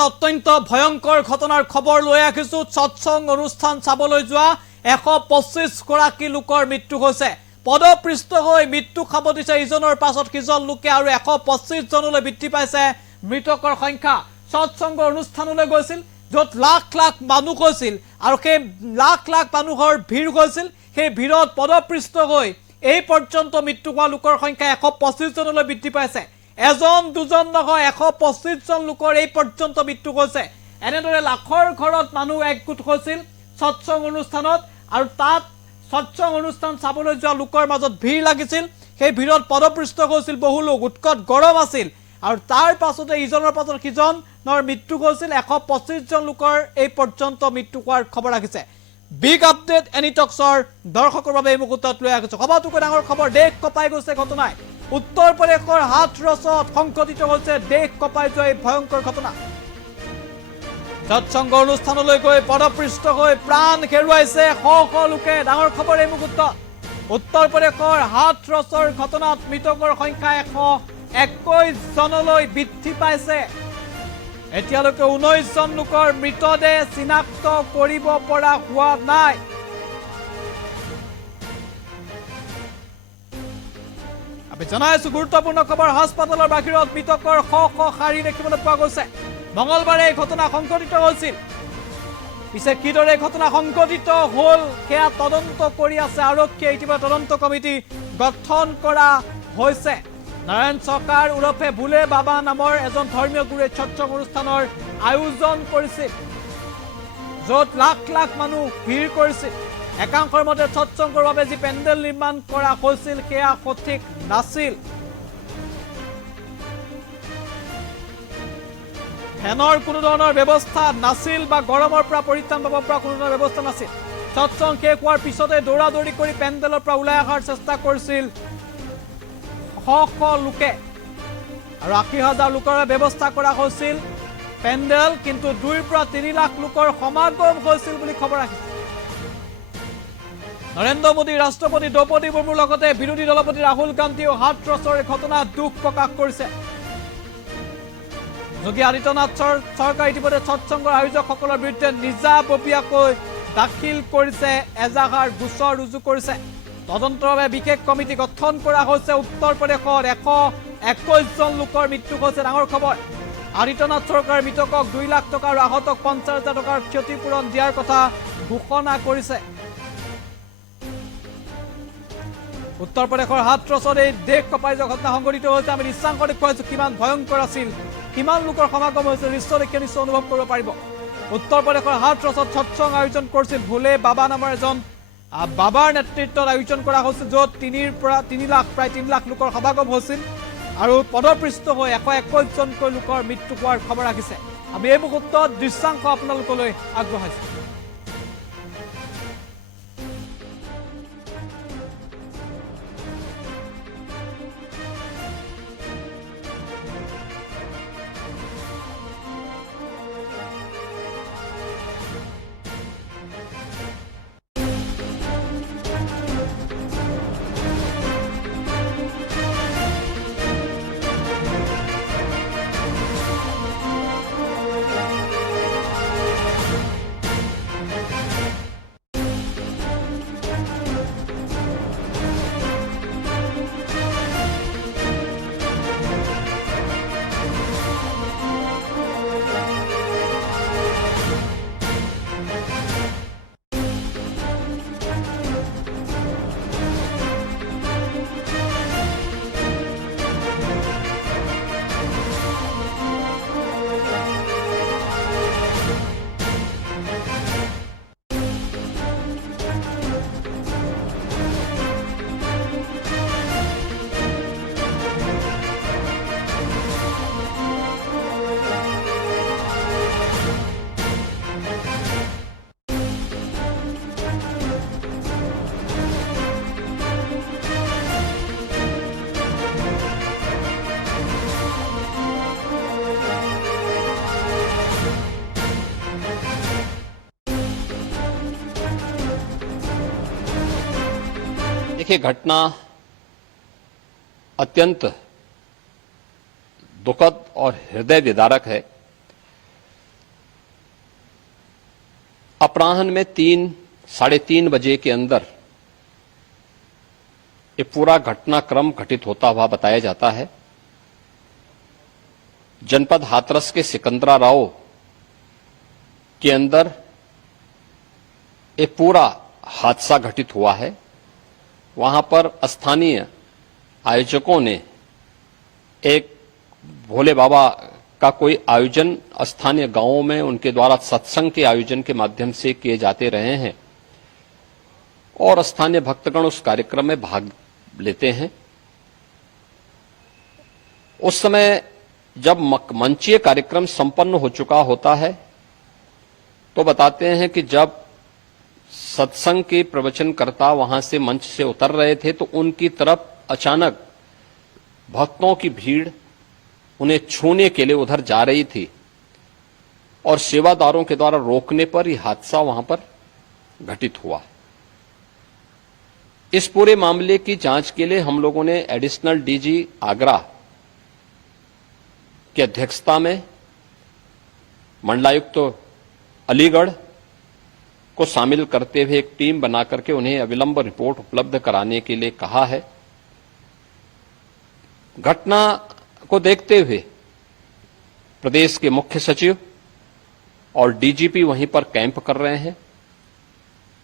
এটা অত্যন্ত ভয়ঙ্কৰ ঘটনাৰ খবৰ লৈ আহিছো। সৎসং অনুষ্ঠান চাবলৈ যোৱা 125 গৰাকী লোকৰ মৃত্যু হৈছে। পদপৃষ্ঠ হৈ মৃত্যু খাব দিছে ইজনৰ পাছত সিজন লোকে আৰু 125 জনলৈ বৃদ্ধি পাইছে মৃতকৰ সংখ্যা। সৎসংগৰ অনুষ্ঠানলৈ গৈছিল য'ত লাখ লাখ মানুহ গৈছিল আৰু সেই লাখ লাখ মানুহৰ ভিৰ গৈছিল। সেই ভিৰত পদপৃষ্ঠ হৈ এই পৰ্যন্ত মৃত্যু হোৱা লোকৰ সংখ্যা 125 জনলৈ বৃদ্ধি পাইছে। এজন দুজন নহয় 125 জন লোকৰ এই পৰ্যন্ত মৃত্যু হৈছে। এনেদৰে লাখৰ ঘৰত মানুহ একগোট হৈছিল সৎসং অনুষ্ঠানত আৰু তাত সৎসং অনুষ্ঠান চাবলৈ যোৱা লোকৰ মাজত ভিৰ লাগিছিল। সেই ভিৰত পদপৃষ্ঠ হৈছিল বহু লোক, উৎকট গৰম আছিল আৰু তাৰ পাছতে ইজনৰ পাছত সিজনৰ মৃত্যু হৈছিল। 125 জন লোকৰ এই পৰ্যন্ত মৃত্যু হোৱাৰ খবৰ আহিছে। বিগ আপডেট এনি টক্সৰ দৰ্শকৰ বাবে এই মুহূৰ্তত লৈ আহিছো সবাতোকৈ ডাঙৰ খবৰ। দেশ কঁপাই গৈছে ঘটনাই। উত্তৰ প্ৰদেশৰ হাথৰছত সংঘটিত হৈছে দেশ কঁপাই যোৱা এই ভয়ংকৰ ঘটনা। সৎসংগ অনুষ্ঠানলৈ গৈ পদপৃষ্ঠ হৈ প্ৰাণ হেৰুৱাইছে শ শ লোকে। ডাঙৰ খবৰ এই মুহূৰ্তত। উত্তৰ প্ৰদেশৰ হাথৰছৰ ঘটনাত মৃতকৰ সংখ্যা 121 জনলৈ বৃদ্ধি পাইছে। এতিয়ালৈকে 19 জন লোকৰ মৃতদেহ চিনাক্ত কৰিব পৰা হোৱা নাই। আমি জনাইছো গুৰুত্বপূৰ্ণ খবৰ। হাস্পাতালৰ বাহিৰত মৃতকৰ শ শ শাৰী দেখিবলৈ পোৱা গৈছে। মঙলবাৰে এই ঘটনা সংঘটিত হৈছিল। পিছে কিদৰে ঘটনা সংঘটিত হল সেয়া তদন্ত কৰি আছে আৰক্ষীয়ে। ইতিমধ্যে তদন্ত কমিটি গঠন কৰা হৈছে। নাৰায়ণ চৰকাৰ ওৰফে ভুলে বাবা নামৰ এজন ধৰ্মীয় গুৰুৱে সৎসং অনুষ্ঠানৰ আয়োজন কৰিছিল য'ত লাখ লাখ মানুহ ভিৰ কৰিছিল। একাংশৰ মতে সৎসংগৰ বাবে যি পেণ্ডেল নিৰ্মাণ কৰা হৈছিল সেয়া সঠিক নাছিল। ফেনৰ কোনো ধৰণৰ ব্যৱস্থা নাছিল বা গৰমৰ পৰা পৰিত্ৰাণ পাব পৰা কোনো ধৰণৰ ব্যৱস্থা নাছিল। সৎসং শেষ হোৱাৰ পিছতে দৌৰা দৌৰি কৰি পেণ্ডেলৰ পৰা ওলাই অহাৰ চেষ্টা কৰিছিল শ শ লোকে আৰু 80,000 লোকৰ ব্যৱস্থা কৰা হৈছিল পেণ্ডেল। কিন্তু 2 পৰা 3 লাখ লোকৰ সমাগম হৈছিল বুলি খবৰ আহিছে। নৰেন্দ্ৰ মোদী, ৰাষ্ট্ৰপতি দ্ৰৌপদী মুৰ্মুৰ লগতে বিৰোধী দলপতি ৰাহুল গান্ধীয়েও হাথৰছৰ ঘটনাত দুখ প্ৰকাশ কৰিছে। যোগী আদিত্যনাথৰ চৰকাৰ ইতিমধ্যে সৎসংগৰ আয়োজকসকলৰ বিৰুদ্ধে নিজাববীয়াকৈ দাখিল কৰিছে এজাহাৰ গোচৰ ৰুজু কৰিছে। তদন্তৰ বাবে বিশেষ কমিটি গঠন কৰা হৈছে। উত্তৰ প্ৰদেশত 121 জন লোকৰ মৃত্যু হৈছে। ডাঙৰ খবৰ। আদিত্যনাথ চৰকাৰে মৃতকক 2 লাখ টকা আৰু আহতক 50,000 টকাৰ ক্ষতিপূৰণ দিয়াৰ কথা ঘোষণা কৰিছে। উত্তৰ প্ৰদেশৰ হাথৰছত এই দেশ কঁপাই যোৱা ঘটনা সংঘটিত হৈছে। আমি দৃশ্যাংশ দেখুৱাইছো কিমান ভয়ংকৰ আছিল, কিমান লোকৰ সমাগম হৈছিল। দৃশ্য দেখি নিশ্চয় অনুভৱ কৰিব পাৰিব। উত্তৰ প্ৰদেশৰ হাথৰছত সৎসং আয়োজন কৰিছিল ভোলে বাবা নামৰ এজন বাবাৰ নেতৃত্বত আয়োজন কৰা হৈছিল য'ত 3 পৰা 3 লাখ প্ৰায় 3 লাখ লোকৰ সমাগম হৈছিল আৰু পদপৃষ্ঠ হৈ 121 জনকৈ লোকৰ মৃত্যু হোৱাৰ খবৰ আহিছে। আমি এই মুহূৰ্তত দৃশ্যাংশ আপোনালোকলৈ আগবঢ়াইছো। देखिए, घटना अत्यंत दुखद और हृदय विदारक है। अपराह्न में 3-3:30 बजे के अंदर ये पूरा घटनाक्रम घटित होता हुआ बताया जाता है। जनपद हाथरस के सिकंदराराव के अंदर ये पूरा हादसा घटित हुआ है। वहां पर स्थानीय आयोजकों ने एक भोले बाबा का कोई आयोजन स्थानीय गांवों में उनके द्वारा सत्संग के आयोजन के माध्यम से किए जाते रहे हैं और स्थानीय भक्तगण उस कार्यक्रम में भाग लेते हैं। उस समय जब मंचीय कार्यक्रम संपन्न हो चुका होता है तो बताते हैं कि जब सत्संग के प्रवचनकर्ता वहां से मंच से उतर रहे थे तो उनकी तरफ अचानक भक्तों की भीड़ उन्हें छूने के लिए उधर जा रही थी और सेवादारों के द्वारा रोकने पर यह हादसा वहां पर घटित हुआ। इस पूरे मामले की जांच के लिए हम लोगों ने एडिशनल डीजी आगरा की अध्यक्षता में मंडलायुक्त अलीगढ़ को शामिल करते हुए एक टीम बनाकर के उन्हें अविलंब रिपोर्ट उपलब्ध कराने के लिए कहा है। घटना को देखते हुए प्रदेश के मुख्य सचिव और डीजीपी वहीं पर कैंप कर रहे हैं।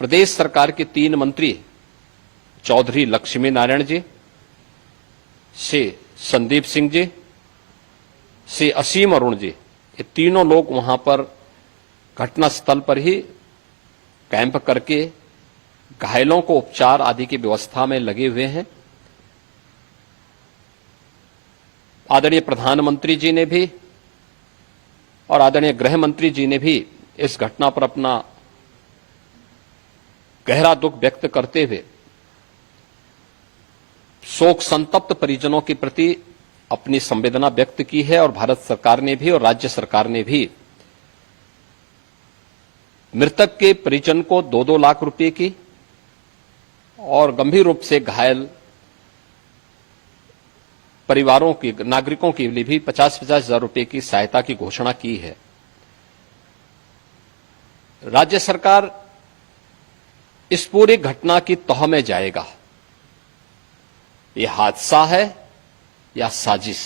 प्रदेश सरकार के 3 मंत्री चौधरी लक्ष्मी नारायण जी, श्री संदीप सिंह जी, श्री असीम अरुण जी, ये तीनों लोग वहां पर घटनास्थल पर ही कैंप करके घायलों को उपचार आदि की व्यवस्था में लगे हुए हैं। आदरणीय प्रधानमंत्री जी ने भी और आदरणीय गृह मंत्री जी ने भी इस घटना पर अपना गहरा दुख व्यक्त करते हुए शोक संतप्त परिजनों के प्रति अपनी संवेदना व्यक्त की है और भारत सरकार ने भी और राज्य सरकार ने भी मृतक के परिजन को 2-2 लाख रुपए की और गंभीर रूप से घायल परिवारों की नागरिकों के लिए भी 50-50 हजार रुपए की सहायता की घोषणा की है। राज्य सरकार इस पूरी घटना की तह में जाएगा। यह हादसा है या साजिश,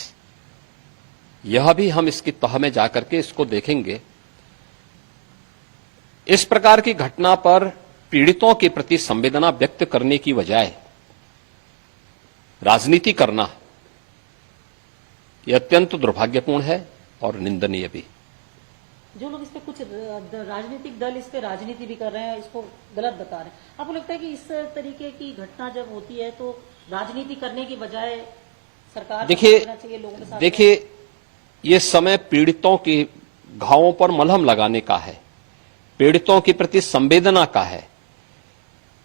यह भी हम इसकी तह में जाकर के इसको देखेंगे। इस प्रकार की घटना पर पीड़ितों के प्रति संवेदना व्यक्त करने की बजाय राजनीति करना यह अत्यंत दुर्भाग्यपूर्ण है और निंदनीय भी। जो लोग इस पे कुछ राजनीतिक दल इस पे राजनीति भी कर रहे हैं, इसको गलत बता रहे हैं, आपको लगता है कि इस तरीके की घटना जब होती है तो राजनीति करने की बजाय सरकार देखिए ये समय पीड़ितों के घावों पर मलहम लगाने का है, पीड़ितों के प्रति संवेदना का है।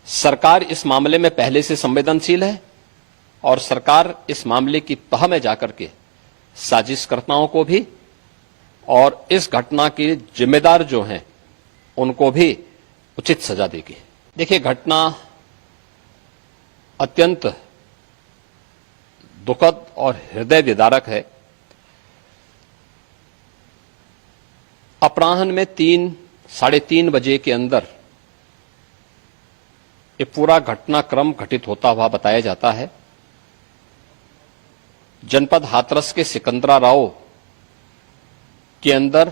सरकार इस मामले में पहले से संवेदनशील है और सरकार इस मामले की तह में जाकर के साजिशकर्ताओं को भी और इस घटना के जिम्मेदार जो हैं उनको भी उचित सजा देगी। देखिए घटना अत्यंत दुखद और हृदय विदारक है। अपराह्न में 3-3:30 बजे के अंदर ये पूरा घटनाक्रम घटित होता हुआ बताया जाता है। जनपद हाथरस के सिकंदराराव के अंदर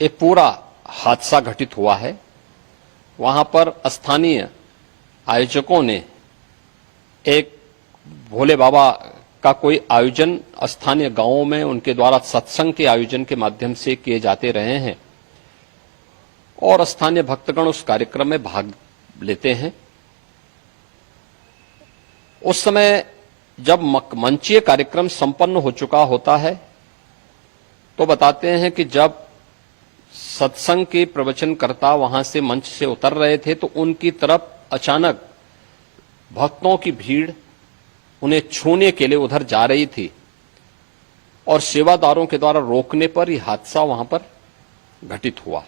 ये पूरा हादसा घटित हुआ है। वहां पर स्थानीय आयोजकों ने एक भोले बाबा का कोई आयोजन स्थानीय गांवों में उनके द्वारा सत्संग के आयोजन के माध्यम से किए जाते रहे हैं और स्थानीय भक्तगण उस कार्यक्रम में भाग लेते हैं। उस समय जब मंचीय कार्यक्रम संपन्न हो चुका होता है तो बताते हैं कि जब सत्संग के प्रवचनकर्ता वहां से मंच से उतर रहे थे तो उनकी तरफ अचानक भक्तों की भीड़ उन्हें छूने के लिए उधर जा रही थी और सेवादारों के द्वारा रोकने पर यह हादसा वहां पर घटित हुआ।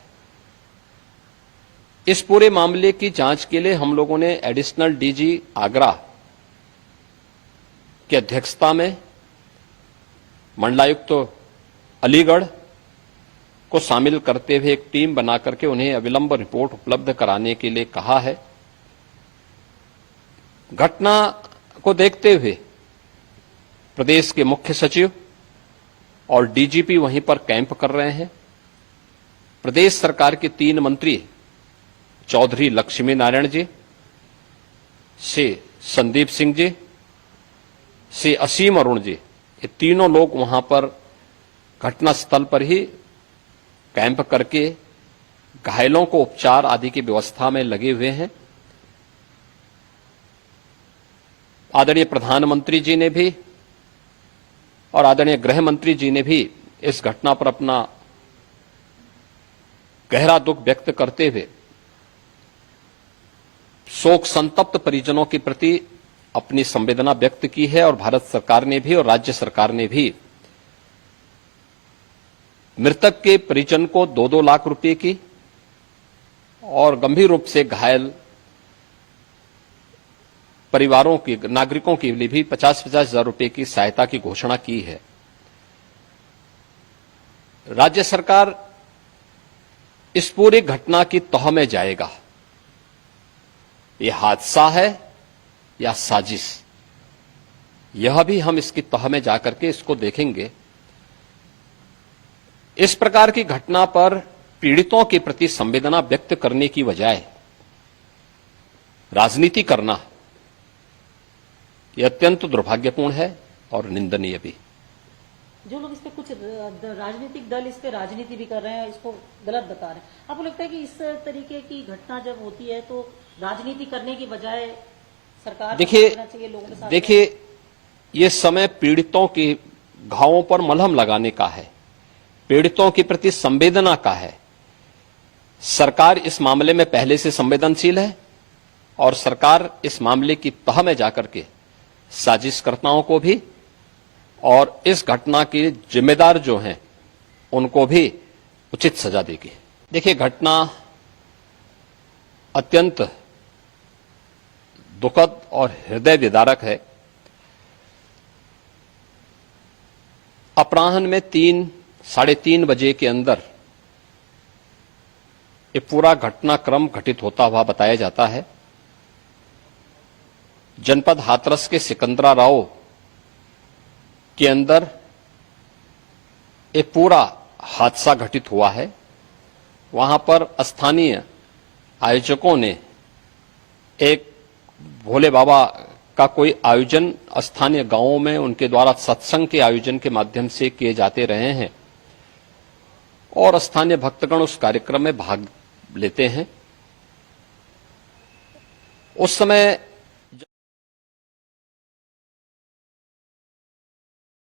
इस पूरे मामले की जांच के लिए हम लोगों ने एडिशनल डीजी आगरा की अध्यक्षता में मंडलायुक्त अलीगढ़ को शामिल करते हुए एक टीम बना करके उन्हें अविलंब रिपोर्ट उपलब्ध कराने के लिए कहा है। घटना को देखते हुए प्रदेश के मुख्य सचिव और डीजीपी वहीं पर कैंप कर रहे हैं। प्रदेश सरकार के 3 मंत्री चौधरी लक्ष्मी नारायण जी, श्री संदीप सिंह जी, श्री असीम अरुण जी, ये तीनों लोग वहां पर घटनास्थल पर ही कैंप करके घायलों को उपचार आदि की व्यवस्था में लगे हुए हैं। आदरणीय प्रधानमंत्री जी ने भी और आदरणीय गृह मंत्री जी ने भी इस घटना पर अपना गहरा दुख व्यक्त करते हुए शोक संतप्त परिजनों के प्रति अपनी संवेदना व्यक्त की है। और भारत सरकार ने भी और राज्य सरकार ने भी मृतक के परिजन को 2-2 लाख रुपए की और गंभीर रूप से घायल परिवारों की, नागरिकों के लिए भी 50-50 हजार रुपए की सहायता की घोषणा की है। राज्य सरकार इस पूरी घटना की तह में जाएगा। यह हादसा है या साजिश, यह भी हम इसकी तह में जाकर के इसको देखेंगे। इस प्रकार की घटना पर पीड़ितों के प्रति संवेदना व्यक्त करने की बजाय राजनीति करना यह अत्यंत दुर्भाग्यपूर्ण है और निंदनीय भी। जो लोग इस पे कुछ राजनीतिक दल इस पे राजनीति भी कर रहे हैं, इसको गलत बता रहे हैं, आपको लगता है कि इस तरीके की घटना जब होती है तो राजनीति करने की बजाय सरकार देखिए ये समय पीड़ितों के घावों पर मलहम लगाने का है, पीड़ितों के प्रति संवेदना का है। सरकार इस मामले में पहले से संवेदनशील है और सरकार इस मामले की तह में जाकर के साजिशकर्ताओं को भी और इस घटना के जिम्मेदार जो हैं उनको भी उचित सजा देगी। देखिए घटना अत्यंत दुखद और हृदय विदारक है। अपराह्न में 3-3:30 बजे के अंदर ये पूरा घटनाक्रम घटित होता हुआ बताया जाता है। जनपद हाथरस के सिकंदरा राव के अंदर ये पूरा हादसा घटित हुआ है। वहां पर स्थानीय आयोजकों ने एक भोले बाबा का कोई आयोजन स्थानीय गांवों में उनके द्वारा सत्संग के आयोजन के माध्यम से किए जाते रहे हैं और स्थानीय भक्तगण उस कार्यक्रम में भाग लेते हैं। उस समय